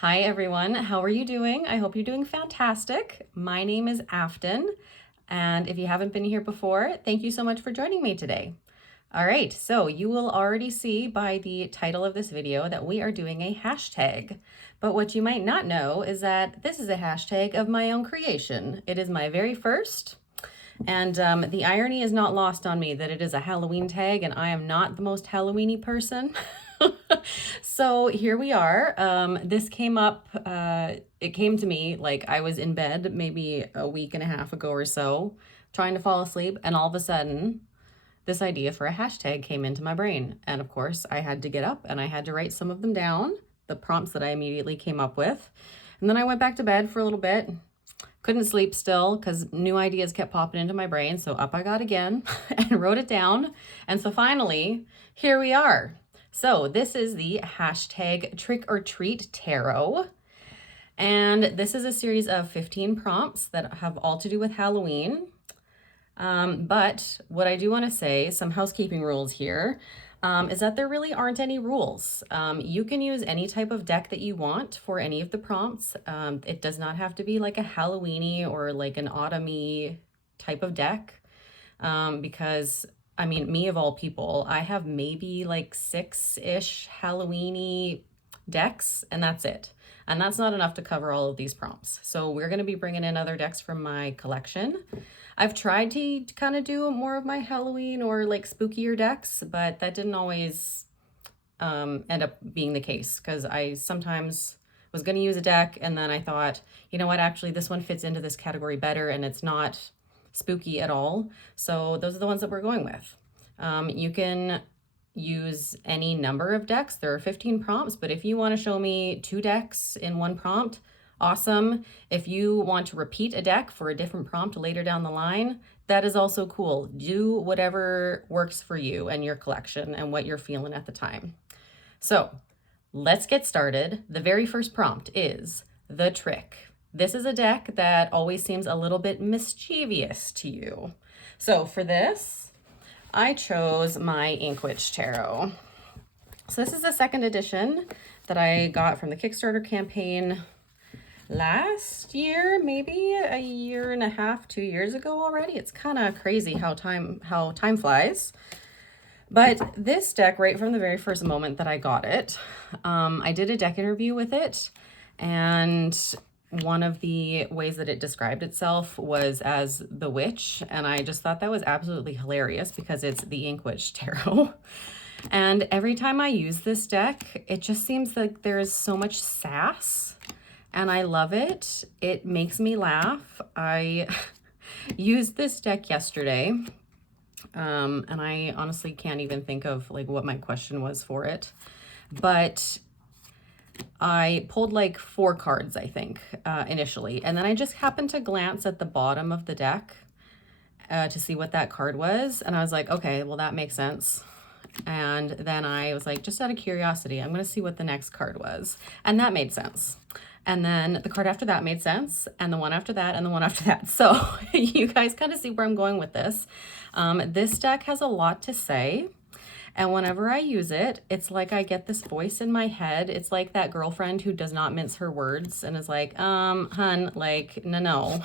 Hi everyone, how are you doing? I hope you're doing fantastic. My name is Afton, and if you haven't been here before, thank you so much for joining me today. All right, so you will already see by the title of this video that we are doing a hashtag. But what you might not know is that this is a hashtag of my own creation. It is my very first, and the irony is not lost on me that it is a Halloween tag, and I am not the most Halloween-y person. So here we are. This came up, it came to me like I was in bed maybe a week and a half ago or so, trying to fall asleep, and all of a sudden, this idea for a hashtag came into my brain. And of course, I had to get up and I had to write some of them down, the prompts that I immediately came up with. And then I went back to bed for a little bit. Couldn't sleep still because new ideas kept popping into my brain. So up I got again and wrote it down. And so finally, here we are. So this is the hashtag Trick or Treat Tarot. And this is a series of 15 prompts that have all to do with Halloween. But what I do want to say, some housekeeping rules here, is that there really aren't any rules. You can use any type of deck that you want for any of the prompts. It does not have to be like a Halloween-y or like an autumn-y type of deck, because I mean, me of all people, I have maybe like 6-ish Halloween-y decks, and that's it. And that's not enough to cover all of these prompts. So we're going to be bringing in other decks from my collection. I've tried to kind of do more of my Halloween or like spookier decks, but that didn't always end up being the case because I sometimes was going to use a deck and then I thought, you know what, actually this one fits into this category better and it's not spooky at all. So those are the ones that we're going with. You can use any number of decks. There are 15 prompts, but if you want to show me 2 decks in one prompt, awesome. If you want to repeat a deck for a different prompt later down the line, that is also cool. Do whatever works for you and your collection and what you're feeling at the time. So let's get started. The very first prompt is The Trick. This is a deck that always seems a little bit mischievous to you. So for this, I chose my Witch Tarot. So this is the second edition that I got from the Kickstarter campaign last year, maybe a year and a half, 2 years ago already. It's kind of crazy how time flies. But this deck, right from the very first moment that I got it, I did a deck interview with it, and one of the ways that it described itself was as the witch, and I just thought that was absolutely hilarious because it's the Witch Tarot. And every time I use this deck, it just seems like there's so much sass, and I love it. It makes me laugh. I used this deck yesterday, and I honestly can't even think of like what my question was for it, but I pulled like 4 cards, I think, initially. And then I just happened to glance at the bottom of the deck to see what that card was. And I was like, okay, well, that makes sense. And then I was like, just out of curiosity, I'm going to see what the next card was. And that made sense. And then the card after that made sense. And the one after that, and the one after that. So you guys kind of see where I'm going with this. This deck has a lot to say. And whenever I use it, it's like I get this voice in my head. It's like that girlfriend who does not mince her words and is like, hun, like, no.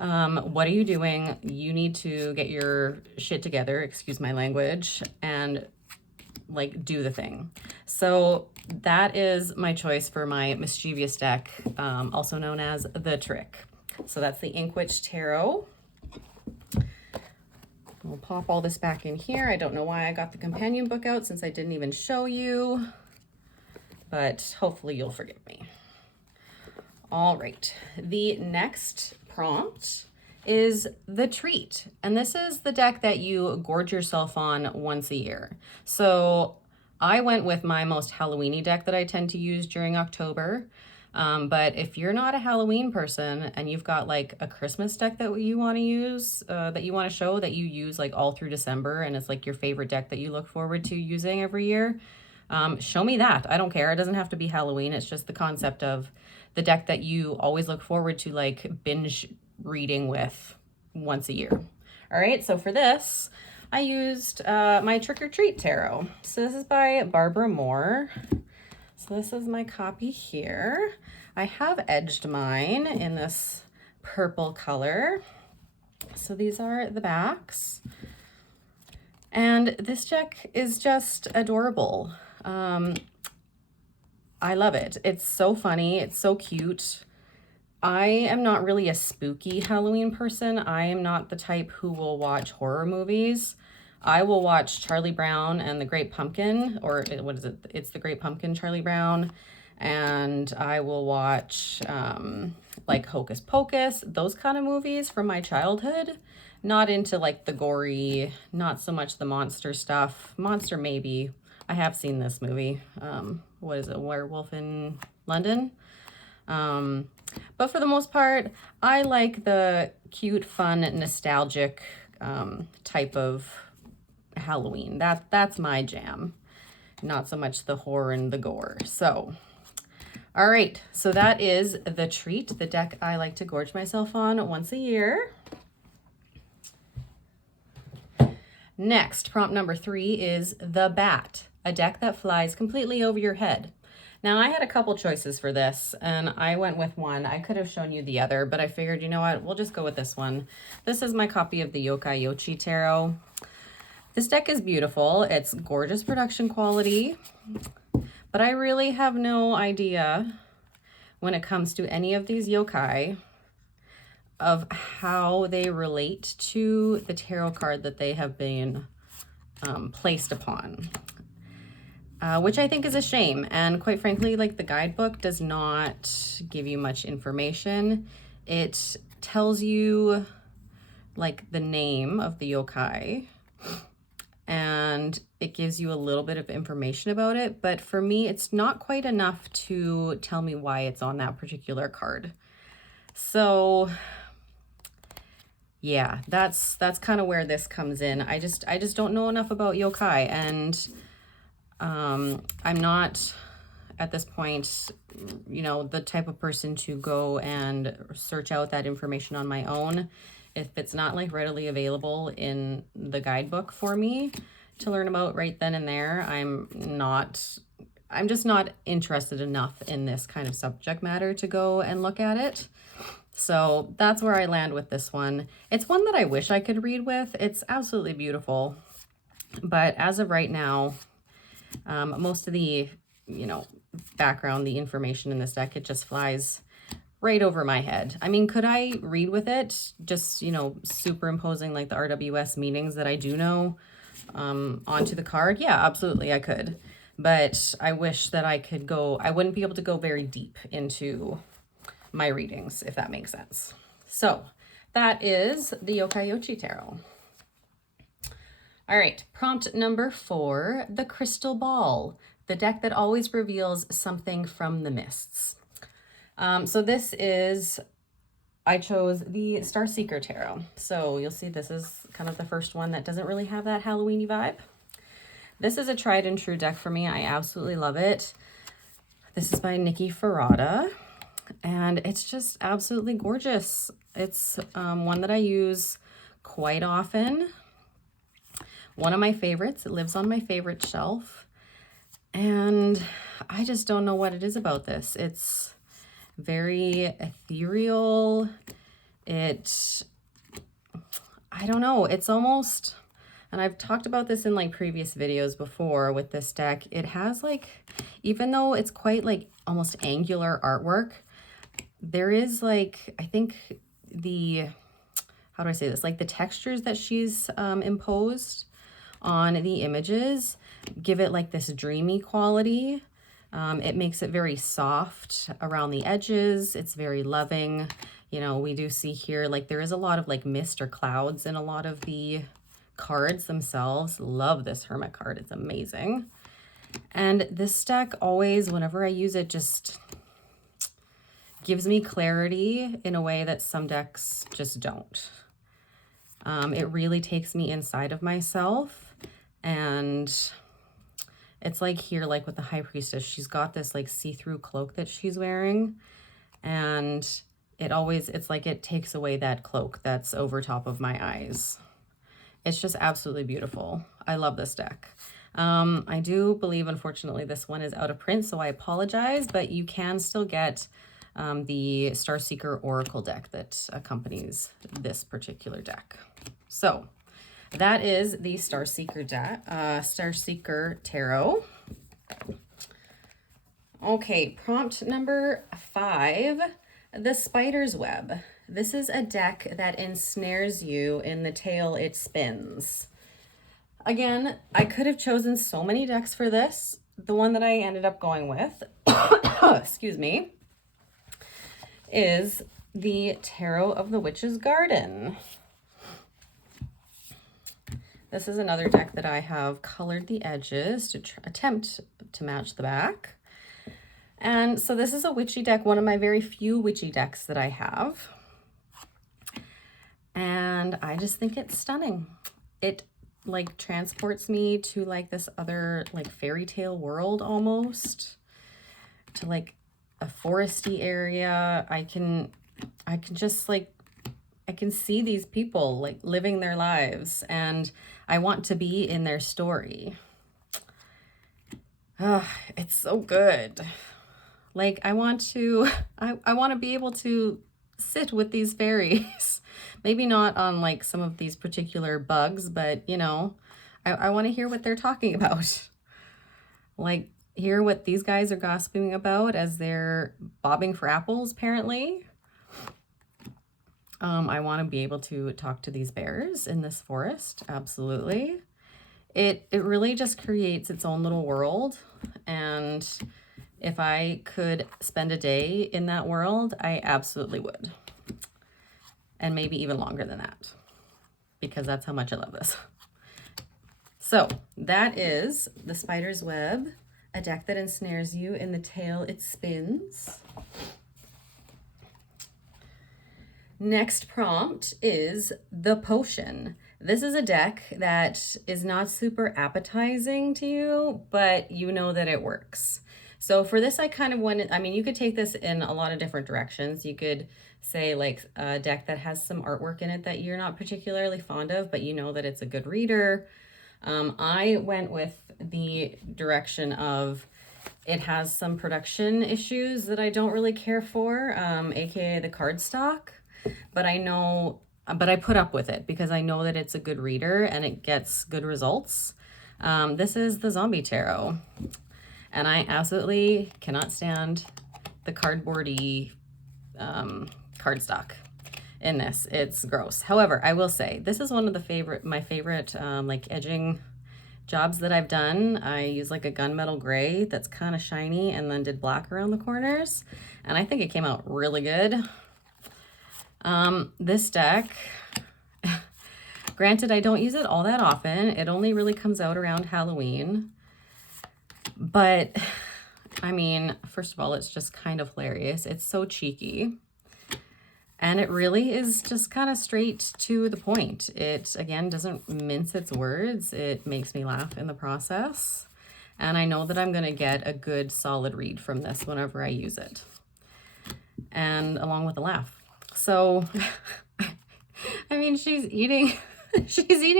What are you doing? You need to get your shit together, excuse my language, and like do the thing. So that is my choice for my mischievous deck, also known as The Trick. So that's the Witch Tarot. We'll pop all this back in here. I don't know why I got the companion book out since I didn't even show you, but hopefully you'll forgive me. All right, the next prompt is The Treat, and this is the deck that you gorge yourself on once a year. So I went with my most Halloween-y deck that I tend to use during October. But if you're not a Halloween person and you've got like a Christmas deck that you want to use, that you want to show that you use like all through December, and it's like your favorite deck that you look forward to using every year, show me that. I don't care. It doesn't have to be Halloween. It's just the concept of the deck that you always look forward to like binge reading with once a year. All right. So for this, I used my Trick or Treat Tarot. So this is by Barbara Moore. So this is my copy here. I have edged mine in this purple color. So these are the backs. And this deck is just adorable. I love it. It's so funny. It's so cute. I am not really a spooky Halloween person. I am not the type who will watch horror movies. I will watch Charlie Brown and the Great Pumpkin, or what is it? It's the Great Pumpkin, Charlie Brown. And I will watch like Hocus Pocus, those kind of movies from my childhood. Not into like the gory, not so much the monster stuff. Monster maybe. I have seen this movie. What is it? Werewolf in London? But for the most part, I like the cute, fun, nostalgic type of Halloween. That's my jam. Not so much the horror and the gore. So, all right. So that is the treat, the deck I like to gorge myself on once a year. Next, prompt number 3 is the Bat, a deck that flies completely over your head. Now, I had a couple choices for this, and I went with one. I could have shown you the other, but I figured, you know what, we'll just go with this one. This is my copy of the Witchy Tarot. This deck is beautiful. It's gorgeous production quality, but I really have no idea when it comes to any of these yokai of how they relate to the tarot card that they have been placed upon. Which I think is a shame. And quite frankly, like the guidebook does not give you much information. It tells you like the name of the yokai and it gives you a little bit of information about it. But for me, it's not quite enough to tell me why it's on that particular card. So yeah, that's kind of where this comes in. I just don't know enough about yokai, and I'm not at this point, you know, the type of person to go and search out that information on my own. If it's not like readily available in the guidebook for me to learn about right then and there, I'm just not interested enough in this kind of subject matter to go and look at it. So that's where I land with this one. It's one that I wish I could read with. It's absolutely beautiful. But as of right now, most of the, you know, background, the information in this deck, it just flies right over my head. I mean, could I read with it? Just, you know, superimposing like the RWS meanings that I do know onto the card? Yeah, absolutely, I could. But I wish that I could go, I wouldn't be able to go very deep into my readings, if that makes sense. So that is the Witchy Tarot. All right, prompt number 4, the Crystal Ball, the deck that always reveals something from the mists. So this is, I chose the Starseeker Tarot. So you'll see this is kind of the first one that doesn't really have that Halloween-y vibe. This is a tried and true deck for me. I absolutely love it. This is by Nikki Ferrata, and it's just absolutely gorgeous. It's one that I use quite often. One of my favorites. It lives on my favorite shelf. And I just don't know what it is about this. It's very ethereal. I don't know. It's almost, and I've talked about this in like previous videos before with this deck. It has like, even though it's quite like almost angular artwork, there is like, I think how do I say this? Like the textures that she's imposed on the images give it like this dreamy quality. It makes it very soft around the edges. It's very loving. You know, we do see here, like there is a lot of like mist or clouds in a lot of the cards themselves. Love this Hermit card. It's amazing. And this deck always, whenever I use it, just gives me clarity in a way that some decks just don't. It really takes me inside of myself. And it's like here, like with the High Priestess, she's got this like see-through cloak that she's wearing. And it's like it takes away that cloak that's over top of my eyes. It's just absolutely beautiful. I love this deck. I do believe, unfortunately, this one is out of print, so I apologize, but you can still get the Starseeker Oracle deck that accompanies this particular deck. So that is the Starseeker deck, Starseeker Tarot. Okay, prompt number 5, the Spider's Web. This is a deck that ensnares you in the tale it spins. Again, I could have chosen so many decks for this. The one that I ended up going with, excuse me, is the Tarot of the Witch's Garden. This is another deck that I have colored the edges to attempt to match the back. And so this is a witchy deck, one of my very few witchy decks that I have. And I just think it's stunning. It like transports me to like this other like fairy tale world almost, to like a foresty area. I can just like, I can see these people like living their lives, and I want to be in their story. It's so good. Like I want to be able to sit with these fairies. Maybe not on like some of these particular bugs, but you know, I want to hear what they're talking about. Like hear what these guys are gossiping about as they're bobbing for apples, apparently. I want to be able to talk to these bears in this forest. Absolutely. It really just creates its own little world, and if I could spend a day in that world, I absolutely would. And maybe even longer than that, because that's how much I love this. So that is the Spider's Web, a deck that ensnares you in the tale it spins. Next prompt is the Potion. This is a deck that is not super appetizing to you, but you know that it works. So for this, I kind of wanted, I mean, you could take this in a lot of different directions. You could say like a deck that has some artwork in it that you're not particularly fond of, but you know that it's a good reader. I went with the direction of it has some production issues that I don't really care for, aka the cardstock, but I put up with it because I know that it's a good reader and it gets good results. This is the Zombie Tarot. And I absolutely cannot stand the cardboardy cardstock in this. It's gross. However, I will say this is one of my favorite like edging jobs that I've done. I use like a gunmetal gray that's kind of shiny and then did black around the corners. And I think it came out really good. This deck, granted, I don't use it all that often. It only really comes out around Halloween. But I mean, first of all, it's just kind of hilarious. It's so cheeky. And it really is just kind of straight to the point. It, again, doesn't mince its words. It makes me laugh in the process. And I know that I'm going to get a good solid read from this whenever I use it. And along with a laugh. So, I mean, she's eating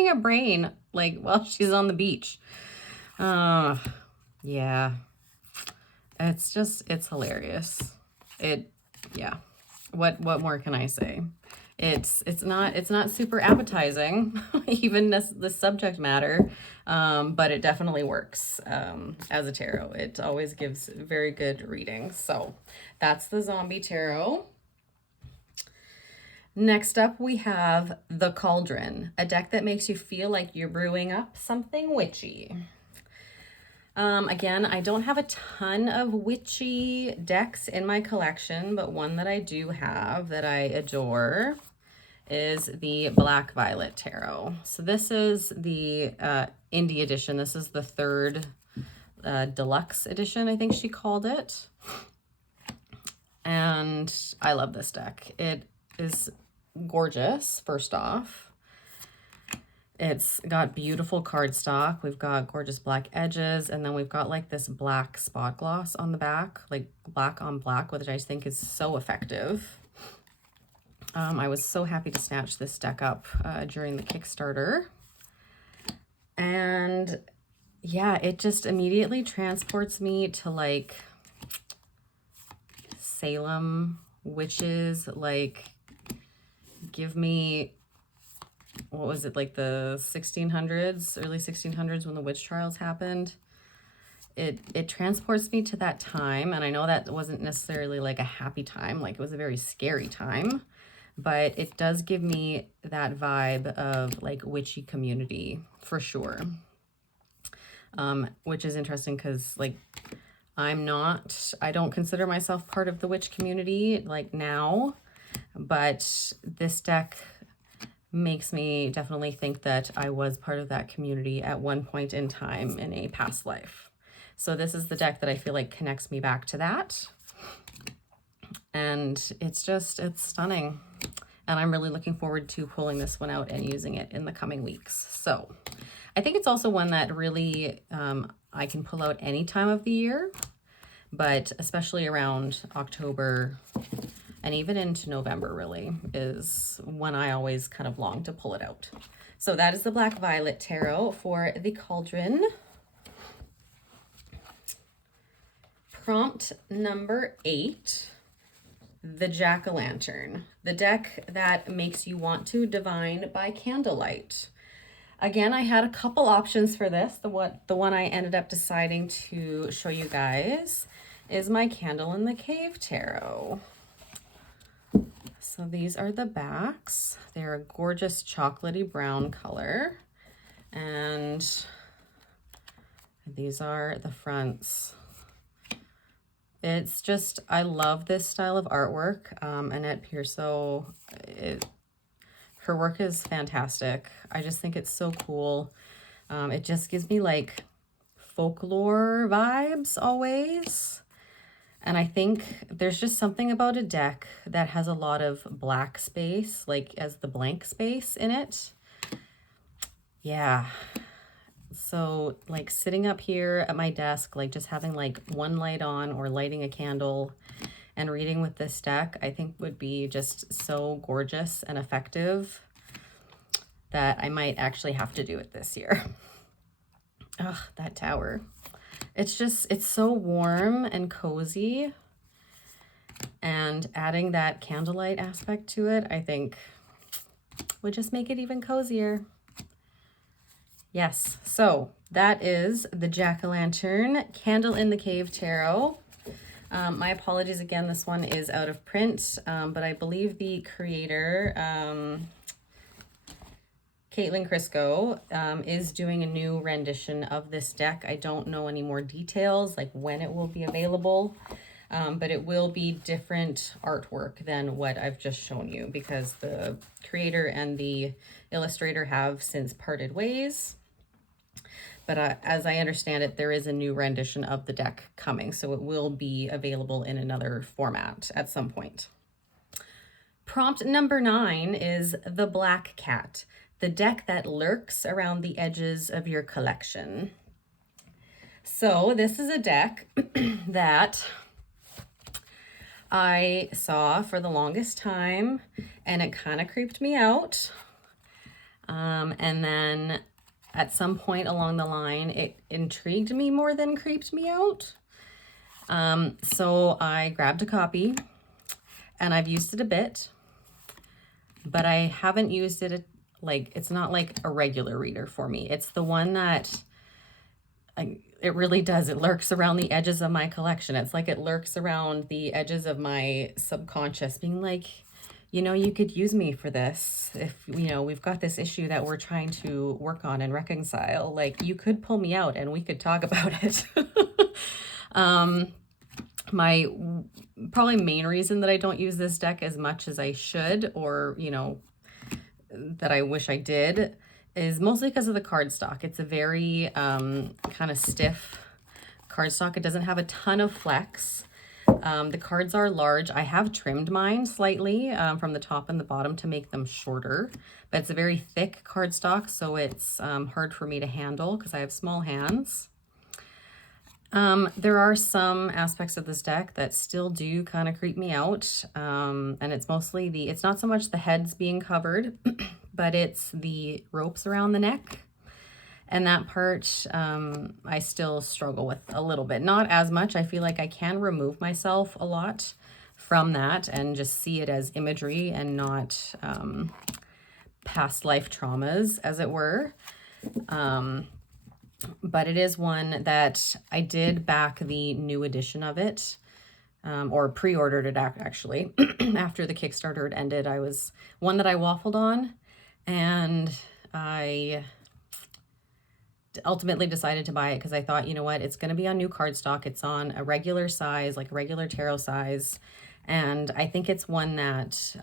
a brain like while she's on the beach. Yeah, it's hilarious. Yeah. What more can I say? It's not super appetizing, even the subject matter, but it definitely works as a tarot. It always gives very good readings. So that's the Zombie Tarot. Next up, we have the Cauldron, a deck that makes you feel like you're brewing up something witchy. Again, I don't have a ton of witchy decks in my collection, but one that I do have that I adore is the Black Violet Tarot. So this is the indie edition. This is the third deluxe edition, I think she called it. And I love this deck. It is gorgeous, first off. It's got beautiful cardstock. We've got gorgeous black edges, and then we've got like this black spot gloss on the back, like black on black, which I think is so effective. I was so happy to snatch this deck up during the Kickstarter. And yeah, it just immediately transports me to like Salem witches, like give me, what was it, like the 1600s, early 1600s when the witch trials happened. It transports me to that time, and I know that wasn't necessarily like a happy time, like it was a very scary time, but it does give me that vibe of like witchy community for sure. Which is interesting because like I don't consider myself part of the witch community like now, but this deck makes me definitely think that I was part of that community at one point in time in a past life. So this is the deck that I feel like connects me back to that. And it's stunning. And I'm really looking forward to pulling this one out and using it in the coming weeks. So I think it's also one that really I can pull out any time of the year, but especially around October and even into November really is when I always kind of long to pull it out. So that is the Black Violet Tarot for the Cauldron. Prompt number 8, the Jack-o'-lantern, the deck that makes you want to divine by candlelight. Again, I had a couple options for this. The one I ended up deciding to show you guys is my Candle in the Cave Tarot. So these are the backs. They're a gorgeous chocolatey brown color. And these are the fronts. It's just, I love this style of artwork. Annette Pearso, her work is fantastic. I just think it's so cool. It just gives me like folklore vibes always. And I think there's just something about a deck that has a lot of black space, like as the blank space in it. Yeah. So like sitting up here at my desk, like just having like one light on or lighting a candle and reading with this deck, I think would be just so gorgeous and effective that I might actually have to do it this year. Ugh, that tower. It's so warm and cozy, and adding that candlelight aspect to it, I think would just make it even cozier. Yes, so that is the Jack-o'-lantern Candle in the Cave Tarot. My apologies again, this one is out of print, but I believe the creator, Caitlin Crisco, is doing a new rendition of this deck. I don't know any more details, like when it will be available, but it will be different artwork than what I've just shown you because the creator and the illustrator have since parted ways. But as I understand it, there is a new rendition of the deck coming, so it will be available in another format at some point. Prompt number 9 is the Black Cat, the deck that lurks around the edges of your collection. So this is a deck that I saw for the longest time, and it kind of creeped me out. And then at some point along the line, it intrigued me more than creeped me out. So I grabbed a copy, and I've used it a bit, but I haven't used it like, it's not like a regular reader for me. It's the one that it really does. It lurks around the edges of my collection. It's like it lurks around the edges of my subconscious, being like, you know, you could use me for this. If, you know, we've got this issue that we're trying to work on and reconcile, like you could pull me out and we could talk about it. My probably main reason that I don't use this deck as much as I should, or, you know, that I wish I did, is mostly because of the cardstock. It's a very kind of stiff cardstock. It doesn't have a ton of flex. The cards are large. I have trimmed mine slightly from the top and the bottom to make them shorter, but it's a very thick cardstock, so it's hard for me to handle because I have small hands. There are some aspects of this deck that still do kind of creep me out, and it's mostly it's not so much the heads being covered, but it's the ropes around the neck And that part, I still struggle with a little bit. Not as much. I feel like I can remove myself a lot from that and just see it as imagery and not past life traumas, as it were. But it is one that I did back the new edition of it, or pre-ordered it actually. After the Kickstarter had ended, I was one that I waffled on, and I ultimately decided to buy it because I thought, you know what, it's going to be on new cardstock. It's on a regular size, like a regular tarot size. And I think it's one that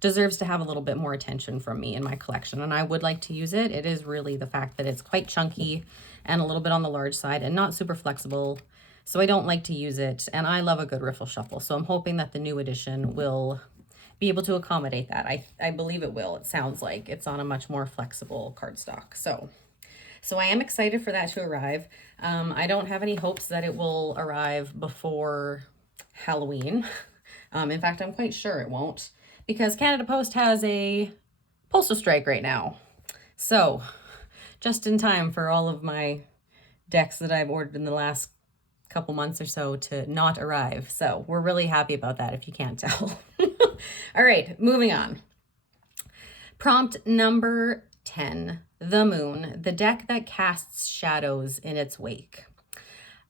deserves to have a little bit more attention from me in my collection. And I would like to use it. It is really the fact that it's quite chunky and a little bit on the large side and not super flexible. So I don't like to use it. And I love a good riffle shuffle. So I'm hoping that the new edition will be able to accommodate that. I believe it will. It sounds like it's on a much more flexible cardstock. So I am excited for that to arrive. I don't have any hopes that it will arrive before Halloween. In fact, I'm quite sure it won't, because Canada Post has a postal strike right now. So just in time for all of my decks that I've ordered in the last couple months or so to not arrive. So we're really happy about that, if you can't tell. All right, moving on. Prompt number 10, the moon, the deck that casts shadows in its wake.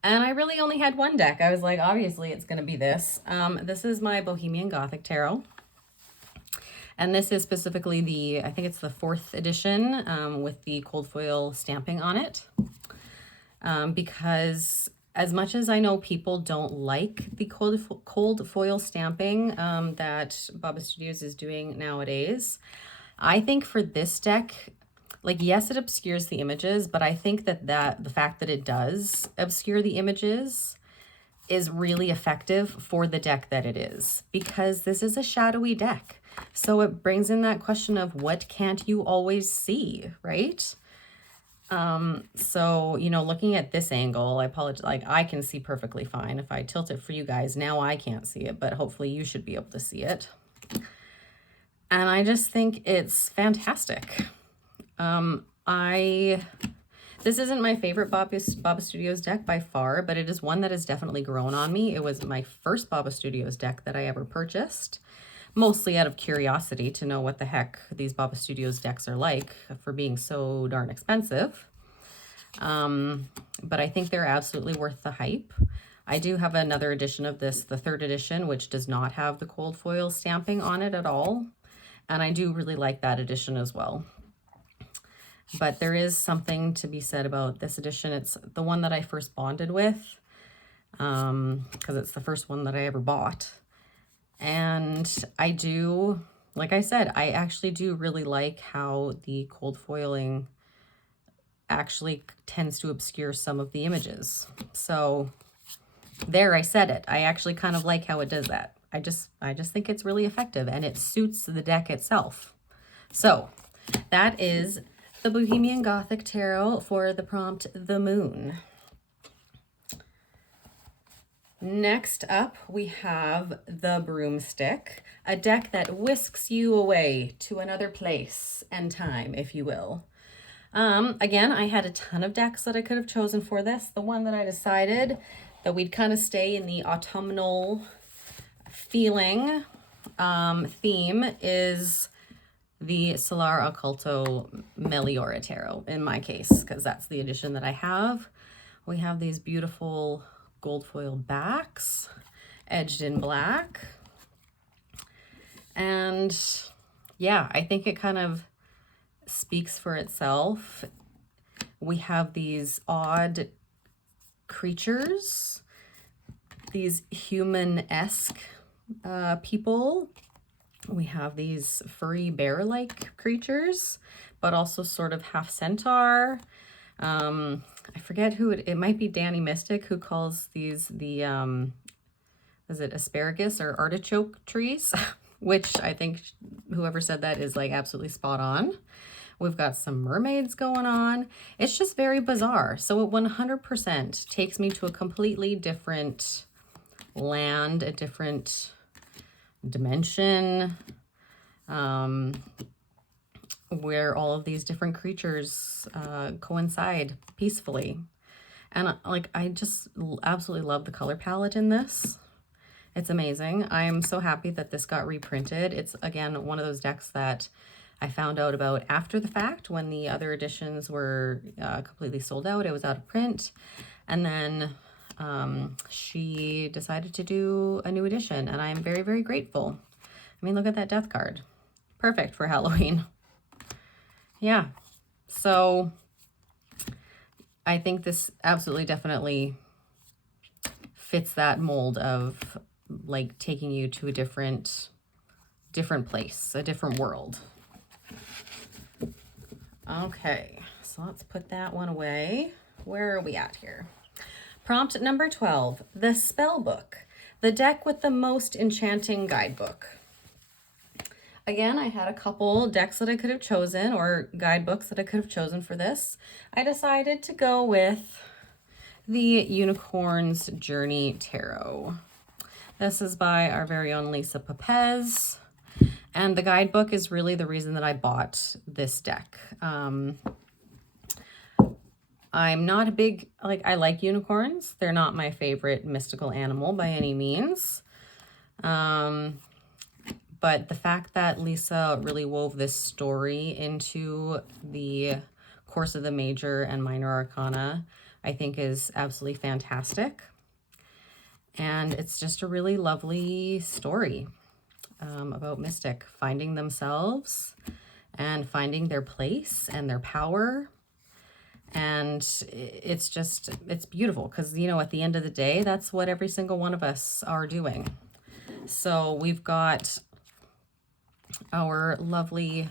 And I really only had one deck. I was like, obviously it's going to be this. This is my Bohemian Gothic Tarot. And this is specifically I think it's the 4th edition with the cold foil stamping on it. Because as much as I know people don't like the cold foil stamping that Baba Studios is doing nowadays, I think for this deck, like, yes, it obscures the images, but I think that the fact that it does obscure the images is really effective for the deck that it is, because this is a shadowy deck. So it brings in that question of what can't you always see, right? So, you know, looking at this angle, I apologize, like, I can see perfectly fine. If I tilt it for you guys, now I can't see it, but hopefully you should be able to see it. And I just think it's fantastic. This isn't my favorite Baba Studios deck by far, but it is one that has definitely grown on me. It was my first Baba Studios deck that I ever purchased, mostly out of curiosity to know what the heck these Baba Studios decks are like for being so darn expensive. But I think they're absolutely worth the hype. I do have another edition of this, the 3rd edition, which does not have the cold foil stamping on it at all. And I do really like that edition as well. But there is something to be said about this edition. It's the one that I first bonded with, because it's the first one that I ever bought. And I do, like I said, I actually do really like how the cold foiling actually tends to obscure some of the images. So there, I said it. I actually kind of like how it does that. I just think it's really effective, and it suits the deck itself. So that is the Bohemian Gothic Tarot for the prompt, the moon. Next up, we have the Broomstick, a deck that whisks you away to another place and time, if you will. Again, I had a ton of decks that I could have chosen for this. The one that I decided that we'd kind of stay in the autumnal feeling theme is the Solar Occulto Meliora Tarot, in my case, because that's the edition that I have. We have these beautiful gold foil backs edged in black. And yeah, I think it kind of speaks for itself. We have these odd creatures, these human-esque people. We have these furry bear-like creatures, but also sort of half centaur. I forget who it might be Danny Mystic who calls these the is it asparagus or artichoke trees, which I think whoever said that is like absolutely spot on. We've got some mermaids going on. It's just very bizarre. So it 100% takes me to a completely different land, a different dimension, where all of these different creatures coincide peacefully. And like, I just absolutely love the color palette in this. It's amazing. I'm so happy that this got reprinted. It's, again, one of those decks that I found out about after the fact when the other editions were completely sold out. It was out of print. And then she decided to do a new edition, and I'm very, very grateful. I mean, look at that death card. Perfect for Halloween. Yeah. So I think this absolutely definitely fits that mold of like taking you to a different place, a different world. Okay, so let's put that one away. Where are we at here? Prompt number 12, the spell book, the deck with the most enchanting guidebook. Again, I had a couple decks that I could have chosen, or guidebooks that I could have chosen for this. I decided to go with the Unicorn's Journey Tarot. This is by our very own Lisa Papez, and the guidebook is really the reason that I bought this deck. I'm not a big, like, I like unicorns. They're not my favorite mystical animal by any means. But the fact that Lisa really wove this story into the course of the major and minor arcana, I think is absolutely fantastic. And it's just a really lovely story about mystic finding themselves and finding their place and their power. And it's just, it's beautiful because, you know, at the end of the day, that's what every single one of us are doing. So we've got our lovely,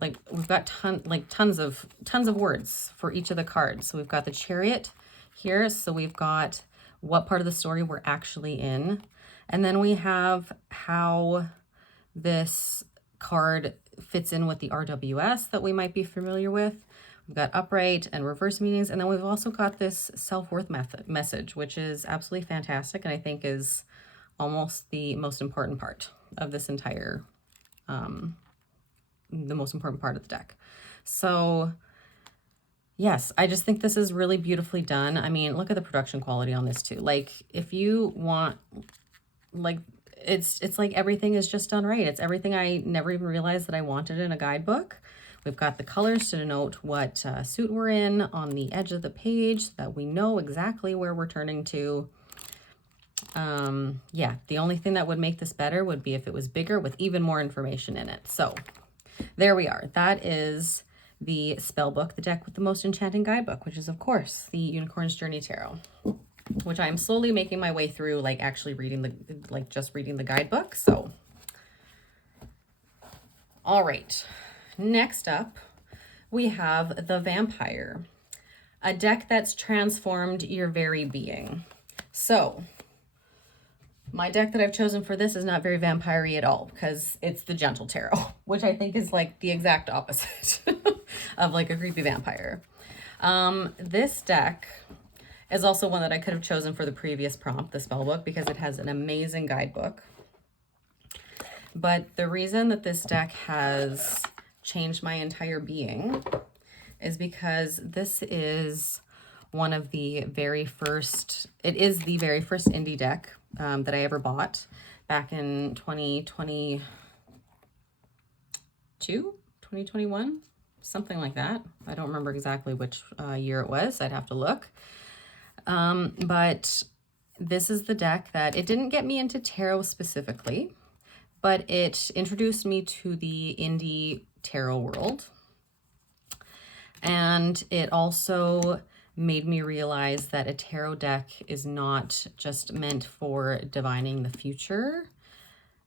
like, we've got tons of words for each of the cards. So we've got the Chariot here. So we've got what part of the story we're actually in. And then we have how this card fits in with the RWS that we might be familiar with. We've got upright and reverse meanings. And then we've also got this self-worth message, which is absolutely fantastic. And I think is almost the most important part of this entire, the most important part of the deck. So yes, I just think this is really beautifully done. I mean, look at the production quality on this too. Like, if you want, like, it's like everything is just done right. It's everything I never even realized that I wanted in a guidebook. We've got the colors to denote what suit we're in on the edge of the page so that we know exactly where we're turning to. Yeah, the only thing that would make this better would be if it was bigger with even more information in it. So there we are. That is the spell book, the deck with the most enchanting guidebook, which is, of course, the Unicorn's Journey Tarot, which I'm slowly making my way through, like actually reading the, like just reading the guidebook. So, all right. Next up, we have the Vampire, a deck that's transformed your very being. So my deck that I've chosen for this is not very vampire-y at all because it's the Gentle Tarot, which I think is like the exact opposite of like a creepy vampire. This deck is also one that I could have chosen for the previous prompt, the spellbook, because it has an amazing guidebook. But the reason that this deck has changed my entire being is because this is one of the very first, it is the very first indie deck that I ever bought back in 2022, 2021, something like that. I don't remember exactly which year it was. I'd have to look. But this is the deck that, it didn't get me into tarot specifically, but it introduced me to the indie tarot world. And it also made me realize that a tarot deck is not just meant for divining the future.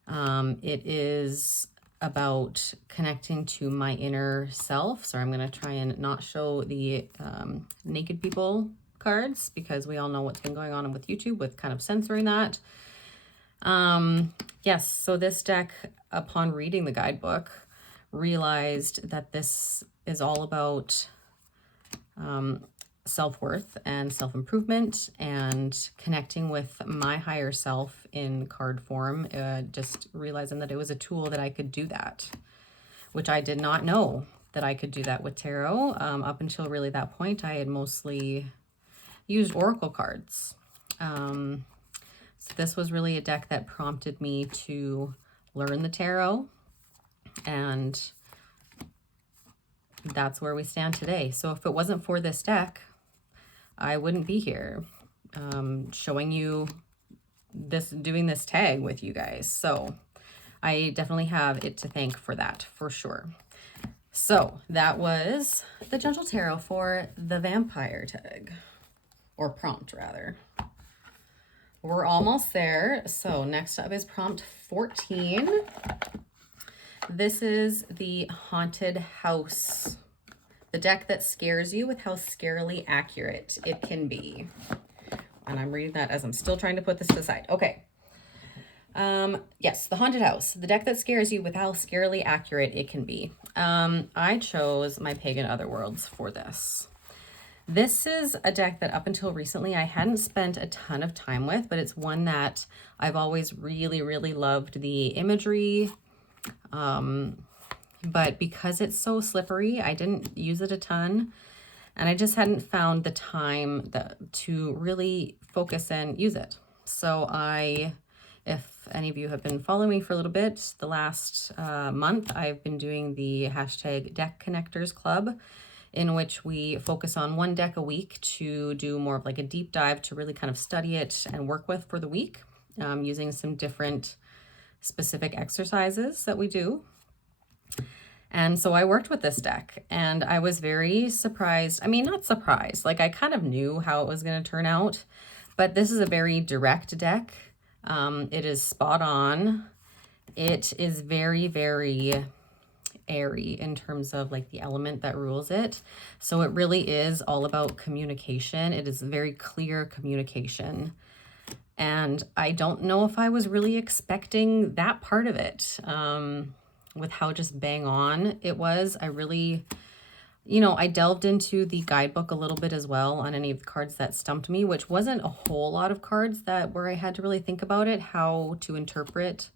It is about connecting to my inner self. So I'm going to try and not show the naked people cards because we all know what's been going on with YouTube with kind of censoring that. Yes, so this deck, upon reading the guidebook, realized that this is all about self-worth and self-improvement and connecting with my higher self in card form, just realizing that it was a tool that I could do that, which I did not know that I could do that with tarot. Up until really that point, I had mostly used oracle cards. So this was really a deck that prompted me to learn the tarot, and that's where we stand today. So if it wasn't for this deck, I wouldn't be here showing you this, doing this tag with you guys. So I definitely have it to thank for that, for sure. So that was the Gentle Tarot for the vampire tag, or prompt rather. We're almost there. So next up is prompt 14. This is the Haunted House, the deck that scares you with how scarily accurate it can be. And I'm reading that as I'm still trying to put this to the side. Okay. Yes, the Haunted House, the deck that scares you with how scarily accurate it can be. I chose my Pagan Otherworlds for this. This is a deck that up until recently I hadn't spent a ton of time with, but it's one that I've always really, really loved the imagery. But because it's so slippery, I didn't use it a ton, and I just hadn't found the time to really focus and use it. So if any of you have been following me for a little bit, the last month, I've been doing the hashtag Deck Connectors Club, in which we focus on one deck a week to do more of like a deep dive to really kind of study it and work with for the week, using some different specific exercises that we do. And so I worked with this deck, and I was very surprised. I mean, not surprised, like I kind of knew how it was going to turn out, but this is a very direct deck. It is spot on. It is very, very airy in terms of like the element that rules it. So it really is all about communication. It is very clear communication. And I don't know if I was really expecting that part of it, with how just bang on it was. I really, I delved into the guidebook a little bit as well on any of the cards that stumped me, which wasn't a whole lot of cards where I had to really think about it, how to interpret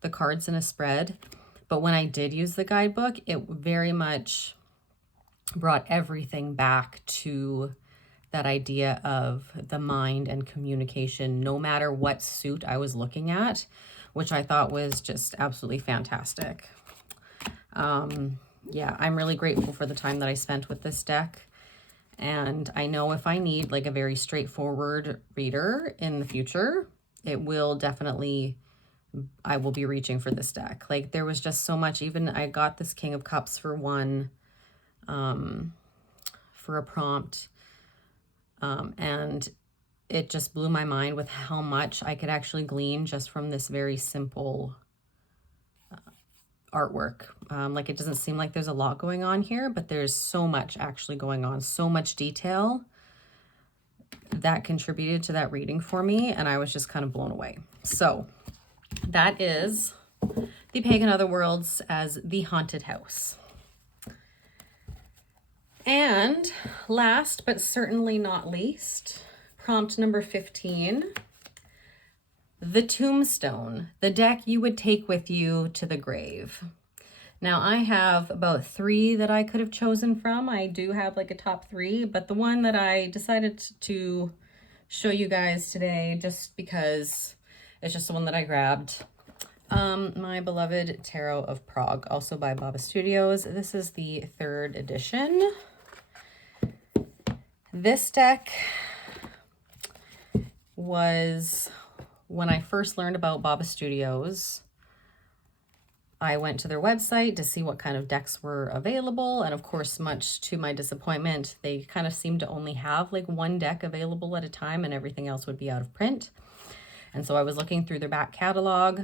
the cards in a spread. But when I did use the guidebook, it very much brought everything back to that idea of the mind and communication, no matter what suit I was looking at, which I thought was just absolutely fantastic. Yeah, I'm really grateful for the time that I spent with this deck. And I know if I need like a very straightforward reader in the future, it will definitely, I will be reaching for this deck. Like there was just so much. Even I got this King of Cups for one, for a prompt. And it just blew my mind with how much I could actually glean just from this very simple artwork. Like it doesn't seem like there's a lot going on here, but there's so much actually going on, so much detail that contributed to that reading for me. And I was just kind of blown away. So that is the Pagan Otherworlds as the Haunted House. And last, but certainly not least, prompt number 15, the Tombstone, the deck you would take with you to the grave. Now I have about 3 that I could have chosen from. I do have like a top 3, but the one that I decided to show you guys today, just because it's just the one that I grabbed, my beloved Tarot of Prague, also by Baba Studios. This is the 3rd edition. This deck was, when I first learned about Baba Studios, I went to their website to see what kind of decks were available. And of course, much to my disappointment, they kind of seemed to only have like one deck available at a time, and everything else would be out of print. And so I was looking through their back catalog,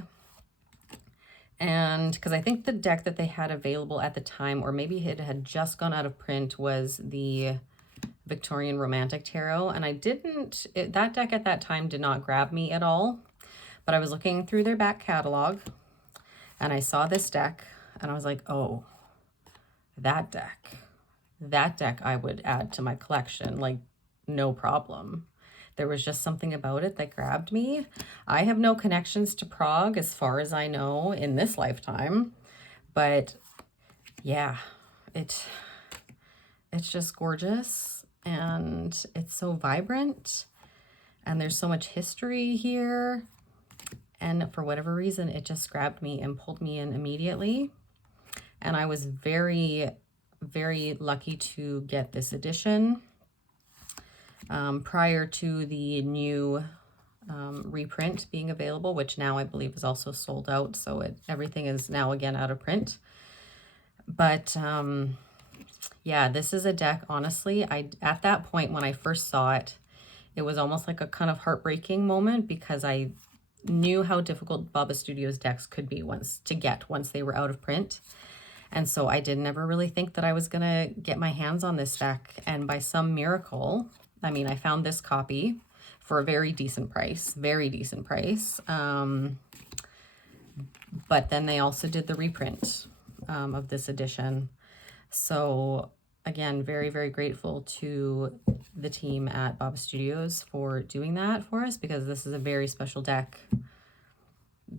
and because I think the deck that they had available at the time, or maybe it had just gone out of print, was the Victorian Romantic Tarot. And that deck at that time did not grab me at all, but I was looking through their back catalog and I saw this deck and I was like, oh, that deck I would add to my collection, like no problem. There was just something about it that grabbed me. I have no connections to Prague as far as I know in this lifetime, but yeah, it's just gorgeous, and it's so vibrant, and there's so much history here. And for whatever reason, it just grabbed me and pulled me in immediately. And I was very, very lucky to get this edition prior to the new reprint being available, which now I believe is also sold out. So everything is now again out of print. But yeah, this is a deck, honestly, at that point when I first saw it, it was almost like a kind of heartbreaking moment, because I knew how difficult Baba Studios decks could be once they were out of print. And so I didn't ever really think that I was gonna get my hands on this deck. And by some miracle, I mean, I found this copy for a very decent price. But then they also did the reprint of this edition. So again, very, very grateful to the team at Baba Studios for doing that for us, because this is a very special deck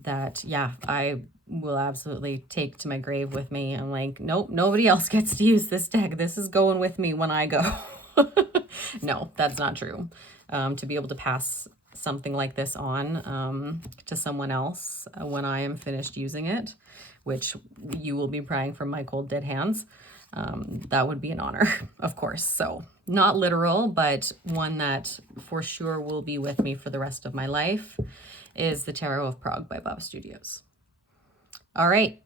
that, yeah, I will absolutely take to my grave with me. I'm like, nope, nobody else gets to use this deck. This is going with me when I go. No, that's not true. To be able to pass something like this on to someone else when I am finished using it, which you will be prying from my cold dead hands, that would be an honor, of course. So not literal, but one that for sure will be with me for the rest of my life, is the Tarot of Prague by Baba Studios. All right,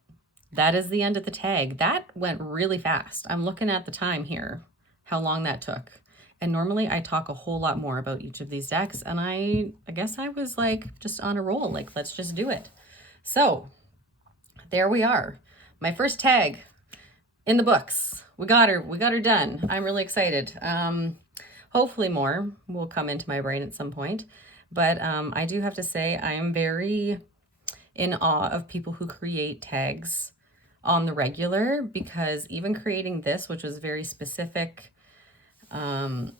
that is the end of the tag. That went really fast. I'm looking at the time here, how long that took. And normally I talk a whole lot more about each of these decks, and I guess I was like just on a roll, like let's just do it. So there we are. My first tag in the books. We got her done. I'm really excited. Hopefully more will come into my brain at some point. But I do have to say I am very in awe of people who create tags on the regular, because even creating this, which was very specific, I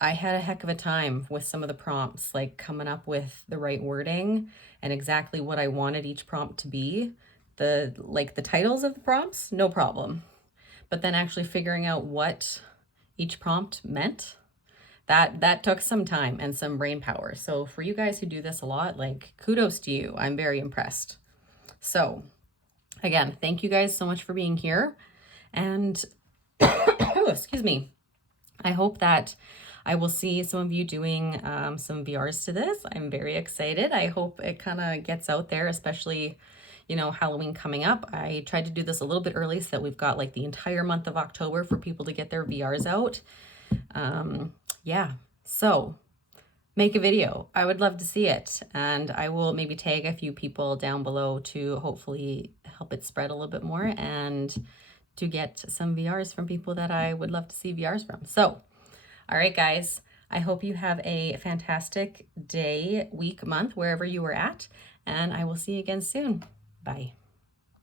had a heck of a time with some of the prompts, like coming up with the right wording and exactly what I wanted each prompt to be. The titles of the prompts, no problem. But then actually figuring out what each prompt meant, that took some time and some brain power. So for you guys who do this a lot, like kudos to you. I'm very impressed. So again, thank you guys so much for being here. And oh, excuse me. I hope that I will see some of you doing some VRs to this. I'm very excited. I hope it kind of gets out there, especially, you know, Halloween coming up. I tried to do this a little bit early so that we've got like the entire month of October for people to get their VRs out. Yeah, so make a video. I would love to see it. And I will maybe tag a few people down below to hopefully help it spread a little bit more, and to get some VRs from people that I would love to see VRs from. So, all right, guys, I hope you have a fantastic day, week, month, wherever you are at, and I will see you again soon. Bye.